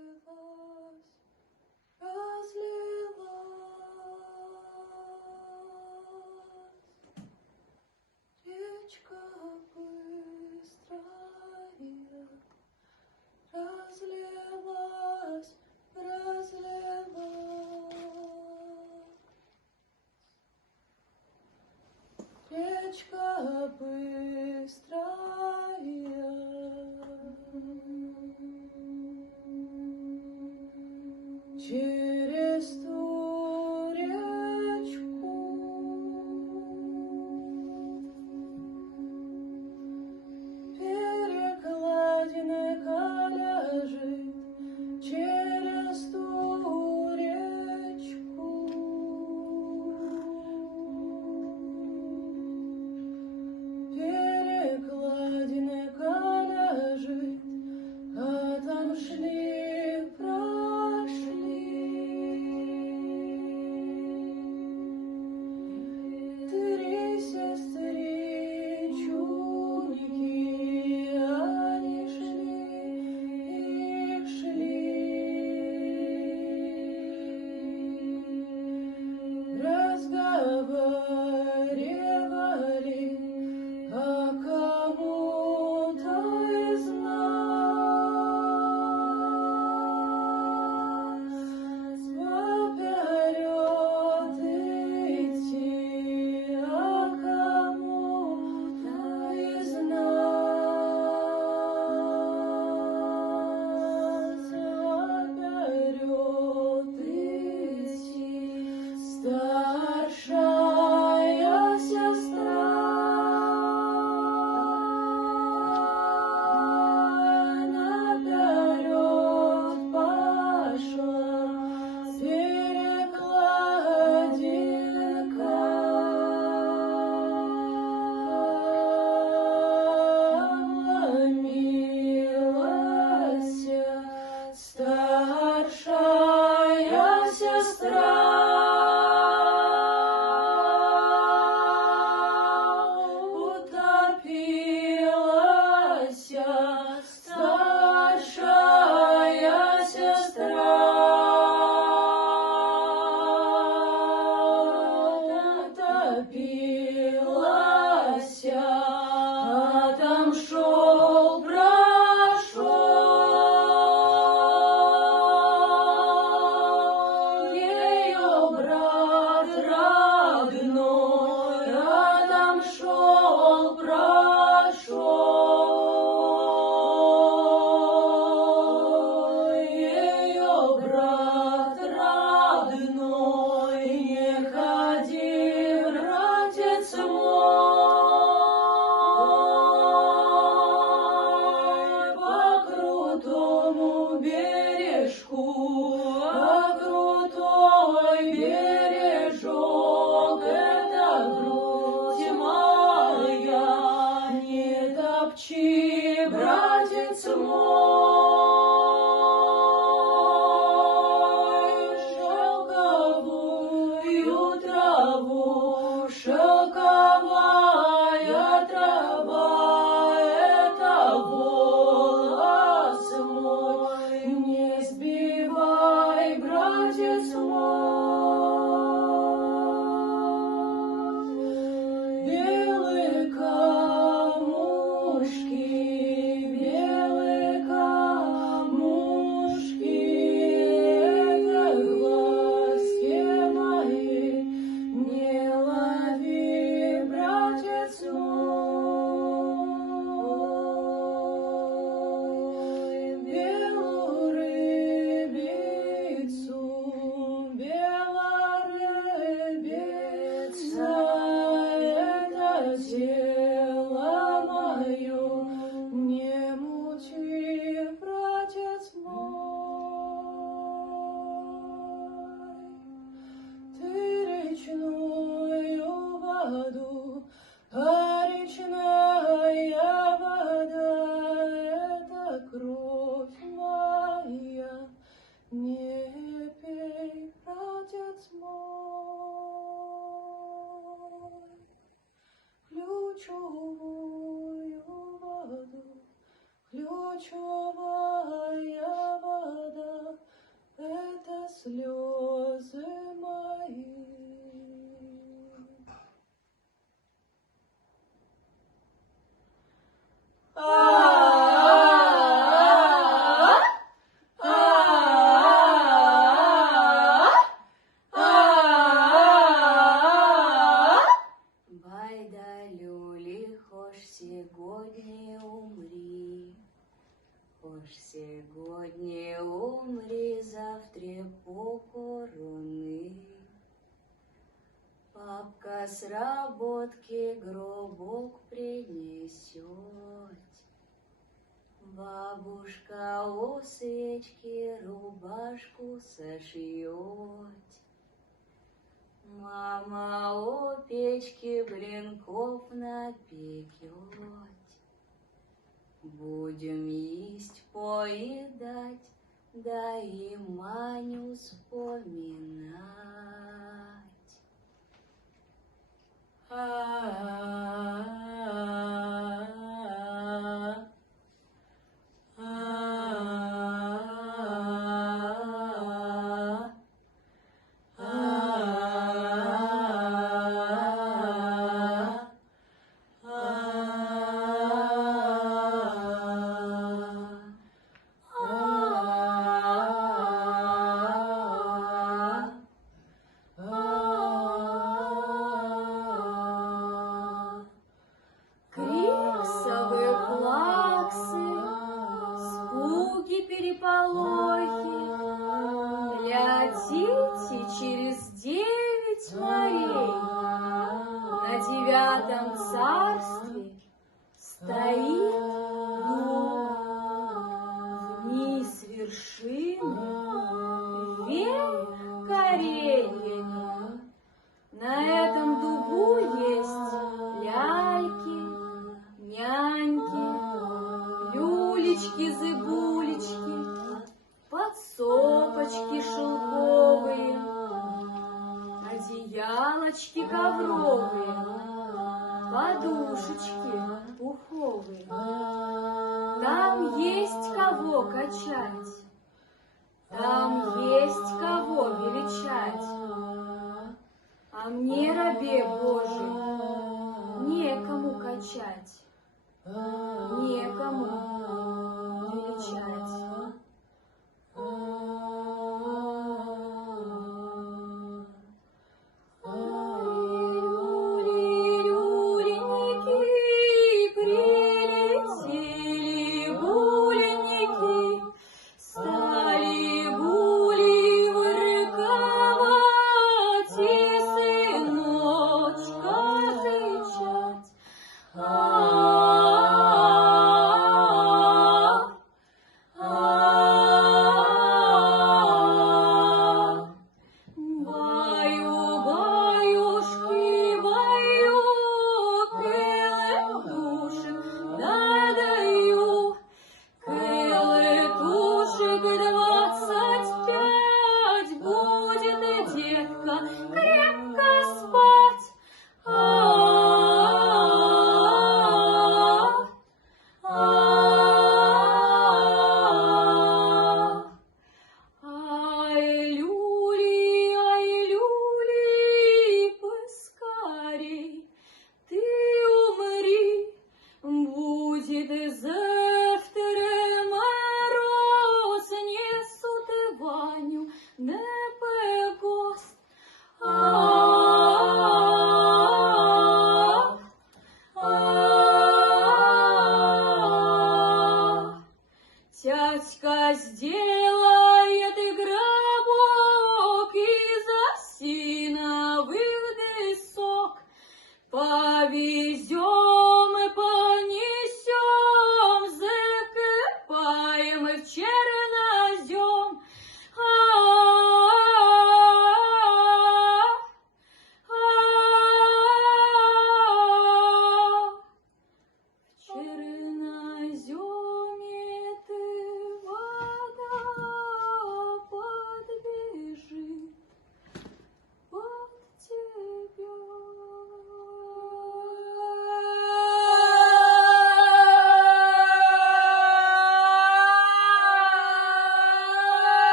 Разлилась, разлилась речка быстрая, разлилась, разлилась. Речка быстрая, через ту речку перекладинка лежит, через ту речку перекладинка лежит, а там шли прошли три сестрички, они шли и шли, разговаривали о кому-то из нас. Поперед идти о кому-то из нас. Поперед идти старшая сестра. Наперед пошла перекладинка, вломилась старшая сестра. Утопилась старшая сестра. Утопилась, а там шел, прошел ее брат родной, а там шел, прошел ее брат родной. Не ходи, братец мой, по крутому бережку, а крутой бережок — это грудь моя. Не топчи, братец мой, шелковую траву, шелковая трава — это волос мой. Не сбивай, братец мой, белые камушки, белые слезы мои. Байда люли, хоч сьогодні умрі, хоч сьогодні умрі, завтра похорони. Папка с работки гробок принесет, бабушка у свечки рубашку сошьет. Мама у печки блинков напекет. Будем есть, поедать, да и Маню вспоминать. Криксовые плаксы, спуги, переполохи, летите через 9 морей. На 9 царстве стоит дух, вниз вершины, вверх кореньями. На этом дубу есть ляльки, няньки, люлечки-зыбулечки, подсопочки шелковые, одеялочки ковровые, подушечки пуховые. Там есть кого качать, там есть кого величать. А мне, рабе Божий, некому качать, некому величать. Люленьки, прилетели гуленники, стали гули ворковать и сыночка зычать.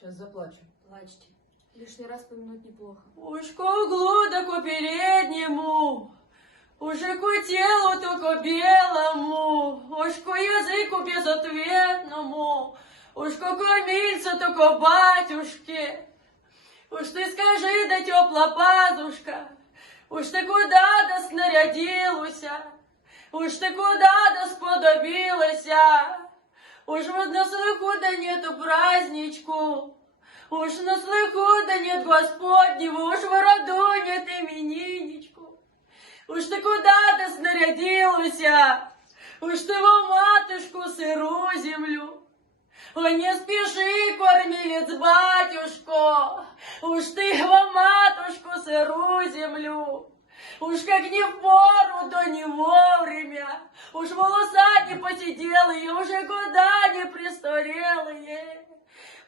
Сейчас заплачу. Плачьте. Лишний раз помянуть неплохо. Уж ко глудаку переднему, уже ко телу только белому, уж ко языку безответному, уж ко кормильцу только батюшке. Уж ты скажи, да тепла пазушка, уж ты куда-то снарядилася, уж ты куда-то сподобилася, уж вот на слыху да нету праздничку, уж на слыху да нет Господнего, уж в роду нет имениничку, уж ты куда-то снарядилася, уж ты во матушку сыру землю. Ой, не спеши, кормилец батюшко, уж ты во матушку сыру землю. Уж как не в пору, то не вовремя, уж волоса не посиделые, уже года не престарелые.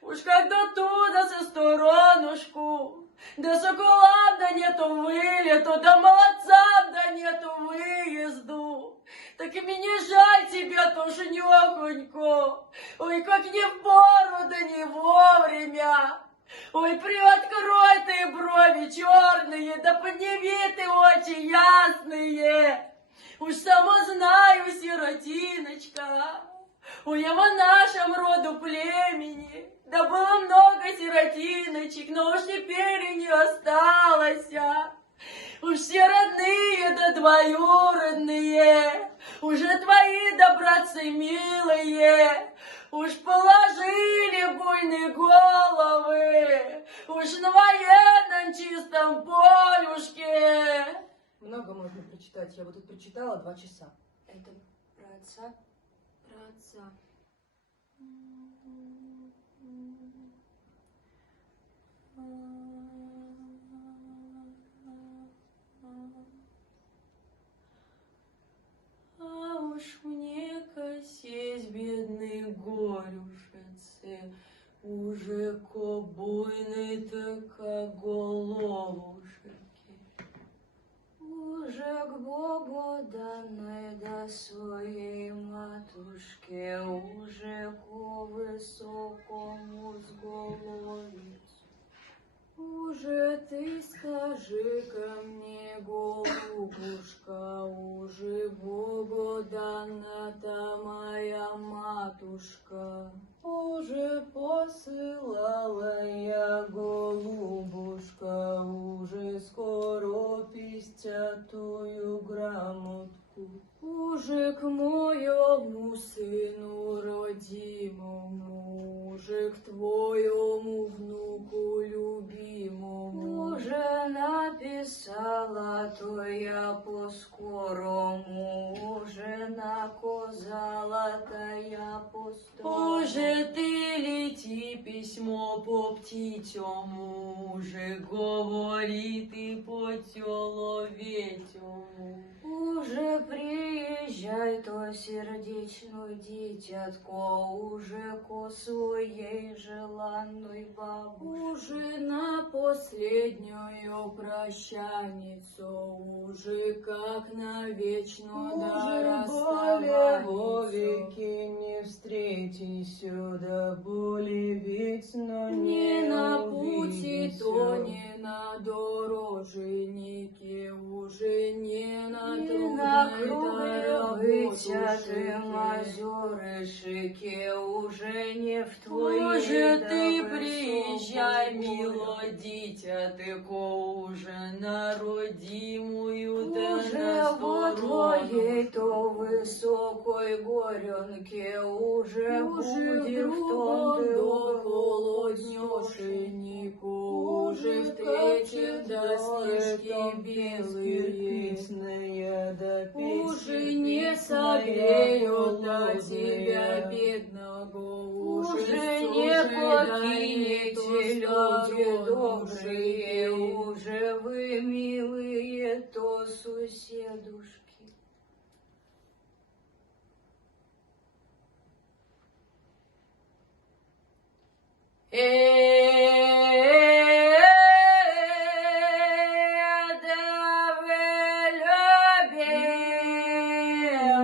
Уж как до туда со сторонушку, да соколам да нету вылету, да молодцам да нету выезду. Так и мне жаль тебя, тушенёхонько, ой, как не в пору, да не вовремя. Ой, приоткрой ты брови черные, да подними ты очи ясные. Уж сама знаю, сиротиночка, ой, я во нашем роду племени, да было много сиротиночек, но уж теперь и не осталось. Уж все родные да двоюродные, уже твои да братцы милые, уж положили буйные головы, уж на военном чистом полюшке. Много можно прочитать. Я вот тут прочитала 2 часа. Это про отца? Про отца. А уж мне косесь, бедный горюшице, уже ко буйной така головушки. Уже к Богу данной до своей матушке, уже ко высокому сголовицу. Уже ты скажи ко мне, голубушка, уже Богу дана-то моя матушка. Уже посылала я, голубушка, уже скоро пистятую грамотку. Уже к моему сыну родимому, уже к твоему внуку любимому, уже написала то я по-скорому, уже наказала то я по-строму. Уже ты лети письмо по птичому, уже говори ты по теловетему. Уже приезжай, то сердечную дитятко, уже ко своей желанной бабушке. Уже на последнюю прощаницу, уже как навечно до Уже более расставаницу. вовеки не встретися, да более вечно Не на пути, увидися. то не на дороженике, уже не на трудной вытятым озерышке, уже не в твоей Уже ты доброй приезжай, совой мило дитя, ты уже на родимую, да Уже на во сторону. твоей то высокой горенке, уже будем в том до холоднёшенику, уже встретим до снежки белые, да уже не согреют до тебя бедного, уже не покинете люди добрые, уже вы милые то соседушки. Да вы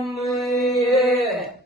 любимые,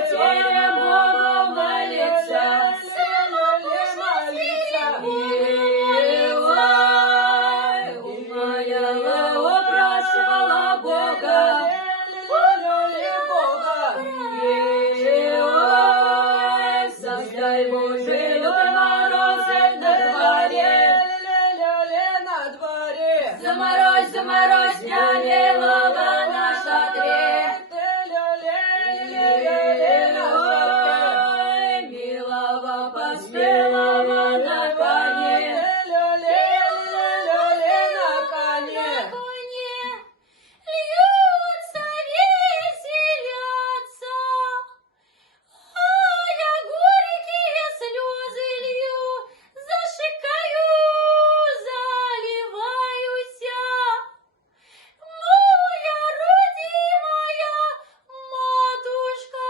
потеря Богу молится, сыну молится, милая, умаяла, упрашивала Бога, милая, создай Божий морозы на дворе, заморозь, заморозь, нянелова на шатре. Ой, милого поспелого на коне, льются, веселятся. Ой, я горькие слезы лью, зашикаю, заливаюся. Моя родимая матушка.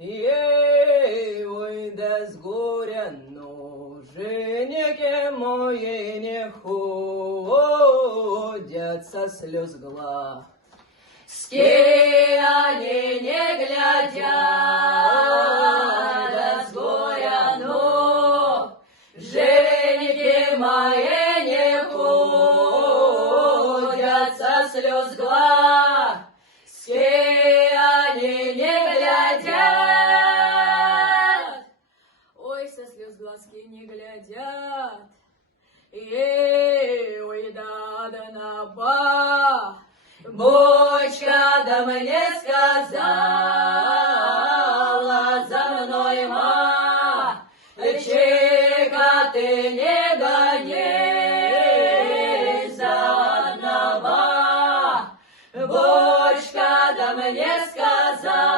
Ей, ой, да с горя, но женеке моей не ходят со слез глаз. Они не глядят, да с горя, но женихи мои не ходят со слез глаз. Они не глядят, Ой, со слез глазки не глядят. Ой, да на ба. бочка да мне сказала, за мной мальчика ты не гони за одного. Бочка да мне сказала,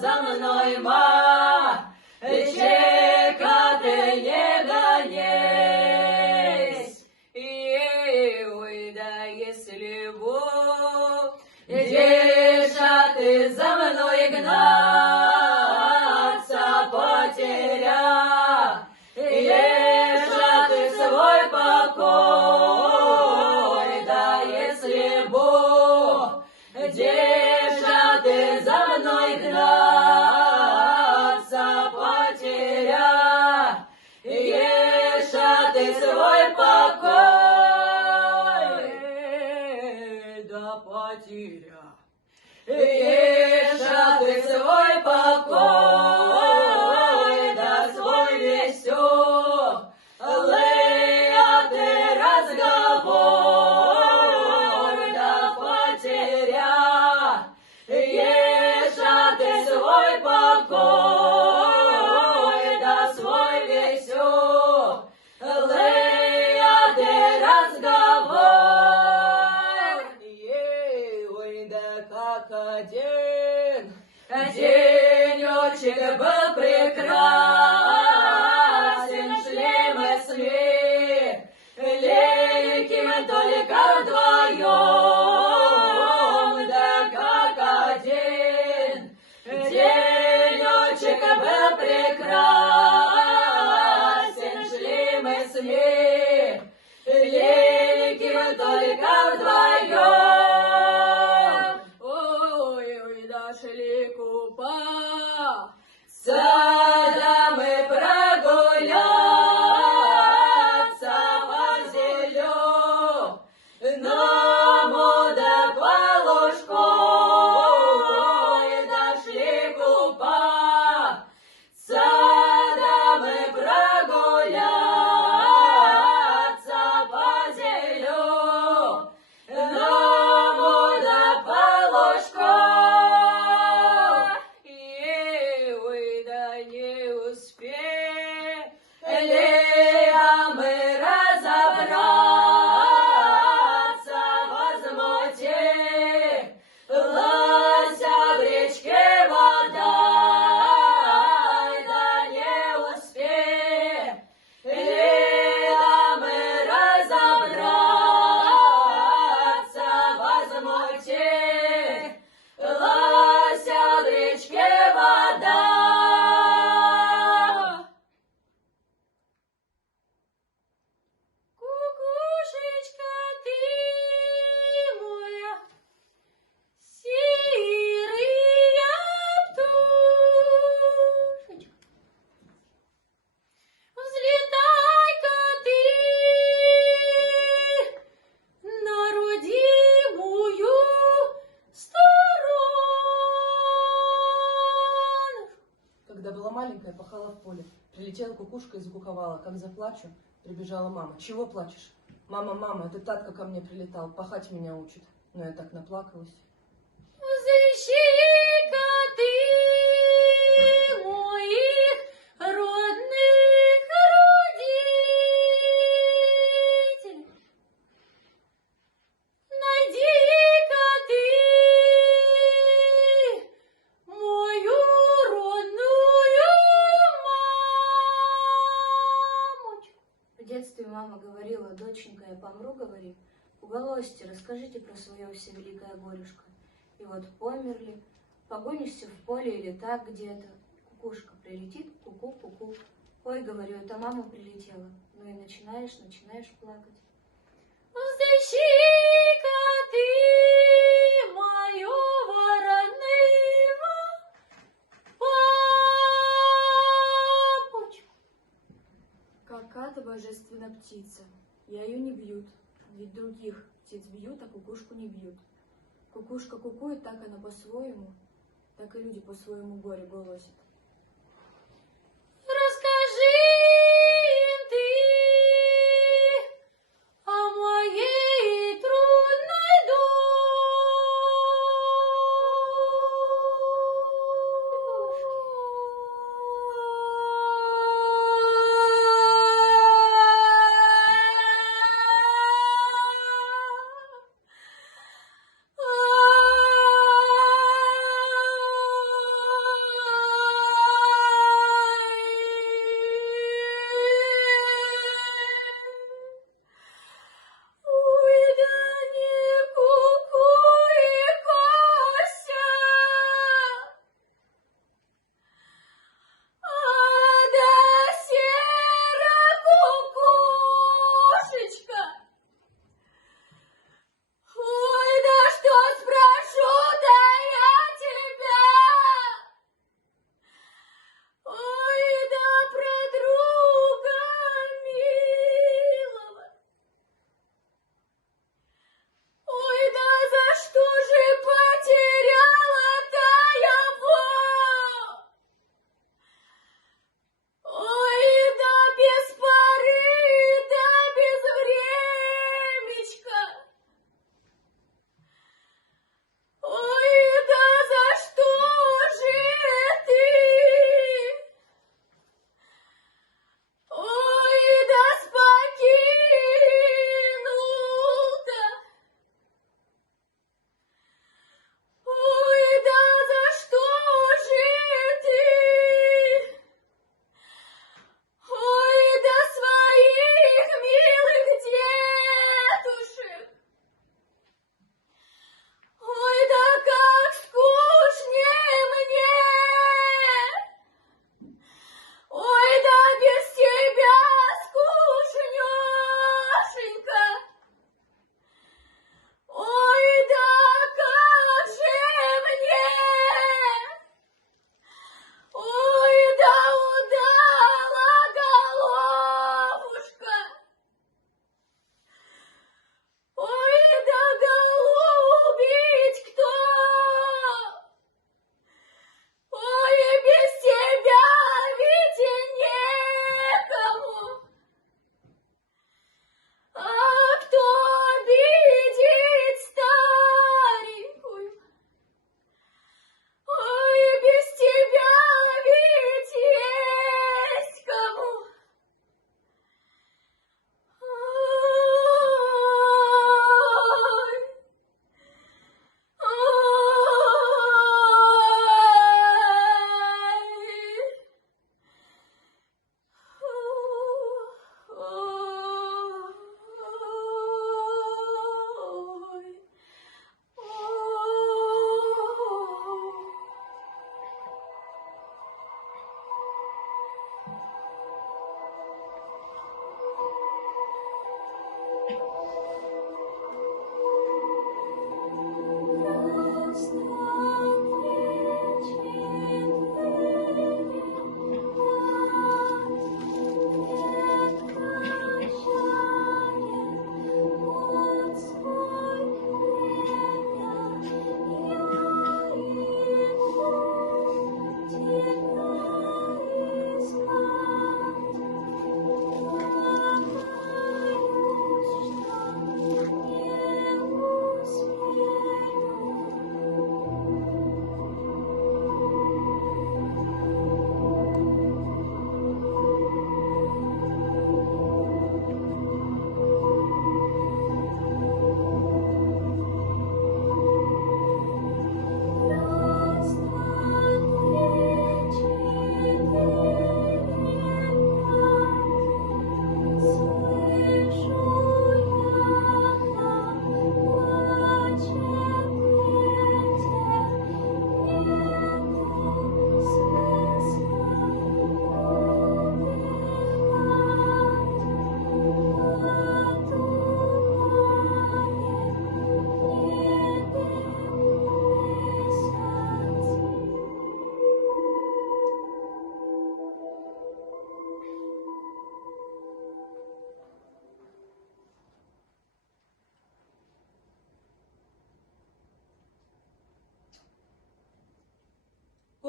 за мной мальчика ты не гонись. Ой, да если Бог держа ты за мной гнаться потеря, держа ты свой покой, да если Бог держа ты за мной гнаться потеря, держа ты свой покой, да потеря, держа ты свой покой, да свой веселый ты разговор, да потеря, держа ты свой покой, да свой веселый ты разговор. Ой, да как один Денечек был прекрасен, шли мы с великим только вдвоем, да как один денечек был прекрасен, шли мы с великим только вдвоем. Ой, дошли купа. Сада мы прогуляться по зеленому да по лужку, и дошли купаться. Сада мы прогуляться по зеленому да по лужку. Ой, да не была маленькая, пахала в поле. Прилетела кукушка и закуковала. Как заплачу, прибежала мама. Чего плачешь? Мама, мама, это Татка ко мне прилетал, пахать меня учит. Но я так наплакалась. Взыщи-ка ты моих родных родителей. Найди-ка ты мою родную мамочку. В детстве мама говорила: доченька, я помру, говорит, уголосьте, расскажите про свое всевеликое горюшко. И вот померли, погонишься в поле или так где-то, кукушка прилетит, ку-ку-ку-ку. Ой, говорю, это мама прилетела. Ну и начинаешь плакать. Взыщи-ка ты мою вороного папочку. Какая-то божественная птица. Ею не бьют, ведь других птиц бьют, а кукушку не бьют. Кукушка кукует, так она по-своему, так и люди по-своему горе голосят. Расскажи им ты о моей трудной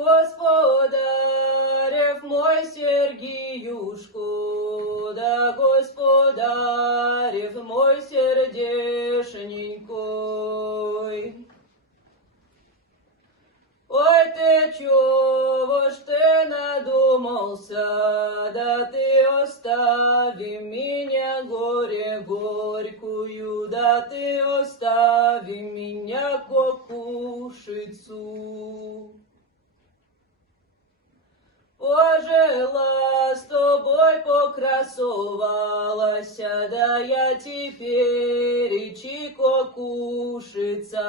Господарев мой Сергиюшку, да господарев мой сердешненькой. Ой, ты чего ж ты надумался, да ты остави меня горе горькую, да ты остави меня кокушицу. Пожила с тобой покрасовалась, да я теперь и кокушица,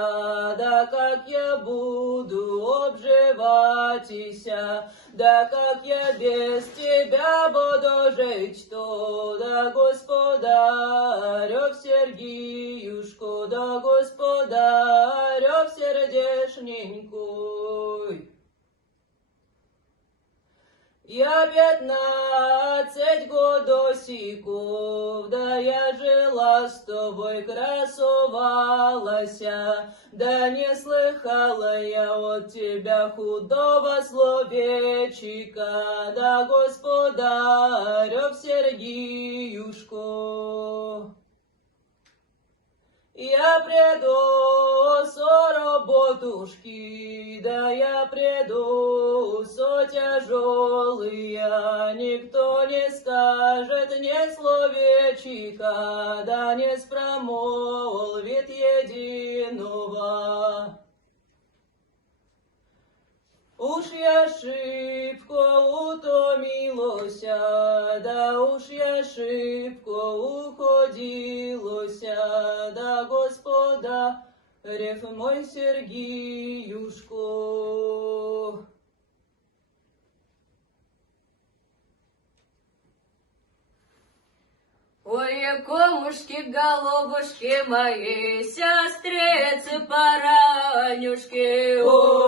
да как я буду обживатися, да как я без тебя буду жить, то да господарев Сергиюшку, да господарев сердешненькой. Я 15 годосиков, да я жила с тобой, красовалась, да не слыхала я от тебя худого словечика, да господарев Сергиюшку. Я приду со работушки, да я приду со тяжелые, никто не скажет ни словечика, да не спромолвит единого. Уж я шибко утомилася, да уж я шибко уходилася, да господарев мой Сергиюшку. Ой, комушки, головушки мои, сестрицы, поранюшки, ой.